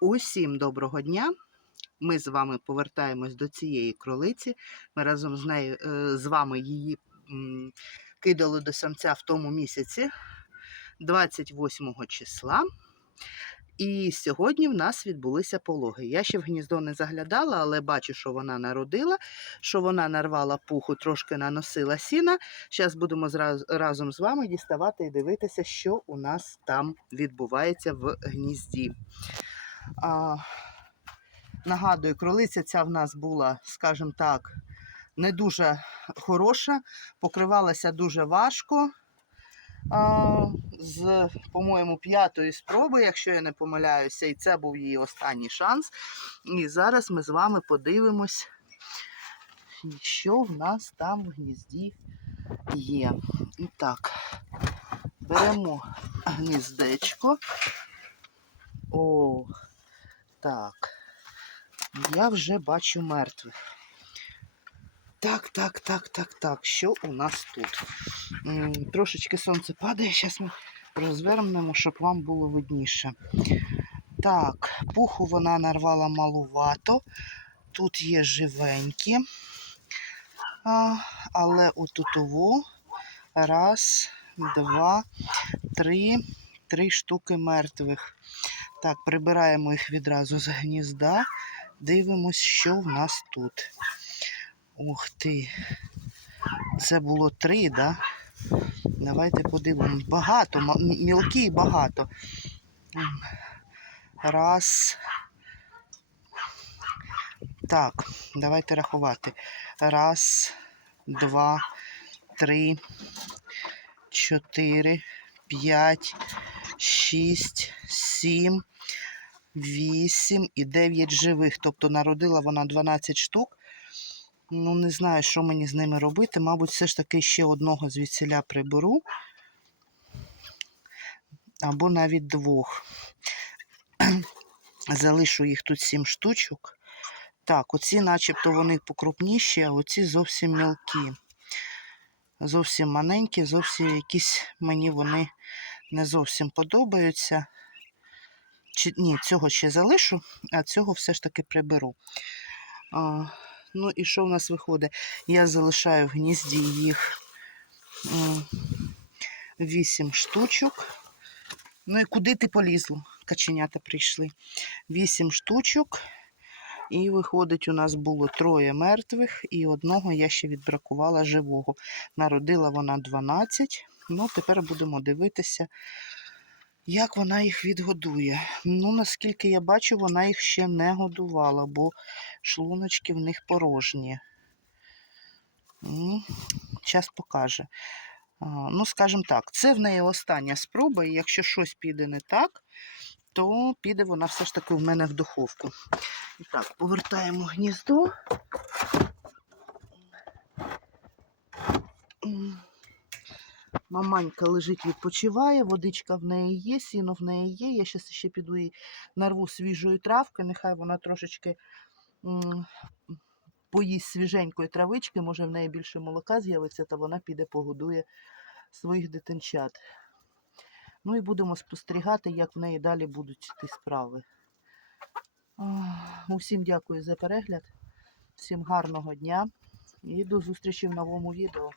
Усім доброго дня! Ми з вами повертаємось до цієї кролиці. Ми разом з нею е, з вами її кидали до самця в тому місяці 28 числа. І сьогодні в нас відбулися пологи. Я ще в гніздо не заглядала, але бачу, що вона народила, що вона нарвала пуху, трошки наносила сіна. Зараз будемо разом з вами діставати і дивитися, що у нас там відбувається в гнізді. А, нагадую, кролиця ця в нас була, скажімо так, не дуже хороша, покривалася дуже важко. А, з, по-моєму, п'ятої спроби, якщо я не помиляюся, і це був її останній шанс. І зараз ми з вами подивимось, що в нас там в гнізді є. І так, беремо гніздечко. О, так. Я вже бачу мертвих. Так, так, так, так, так. Що у нас тут? Трошечки сонце падає, зараз ми розвернемо, щоб вам було видніше. Так, пуху вона нарвала малувато. Тут є живенькі. А, але отутово раз, два, три, три штуки мертвих. Так, прибираємо їх відразу з гнізда. Дивимось, що в нас тут. Ух ти. Це було три, да? Давайте подивимось. Багато, мілкі і багато. Раз. Так, давайте рахувати. Раз, два, три, чотири, п'ять, шість, сім, вісім і дев'ять живих. Тобто народила вона 12 штук. Ну, не знаю, що мені з ними робити. Мабуть, все ж таки ще одного звідсіля приберу. Або навіть двох. Залишу їх тут сім штучок. Так, оці начебто вони покрупніші, а оці зовсім мілкі. Зовсім маленькі, зовсім якісь мені вони не зовсім подобаються. Чи, ні, цього ще залишу, а цього все ж таки приберу. А, ну і що в нас виходить? Я залишаю в гнізді їх м, вісім штучок. Ну і куди ти полізло? Каченята прийшли. Вісім штучок. І виходить, у нас було троє мертвих, і одного я ще відбракувала живого. Народила вона 12. Ну, тепер будемо дивитися, як вона їх відгодує. Ну, наскільки я бачу, вона їх ще не годувала, бо шлуночки в них порожні. М, Час покаже. Ну, скажімо так, це в неї остання спроба, і якщо щось піде не так, то піде вона все ж таки в мене в духовку. І так, повертаємо гніздо. Маманька лежить, відпочиває, водичка в неї є, сіно в неї є. Я зараз ще піду і нарву свіжої травки, нехай вона трошечки поїсть свіженької травички, може в неї більше молока з'явиться, та вона піде погодує своїх дитинчат. Ну і будемо спостерігати, як в неї далі будуть йти справи. Усім дякую за перегляд, всім гарного дня і до зустрічі в новому відео.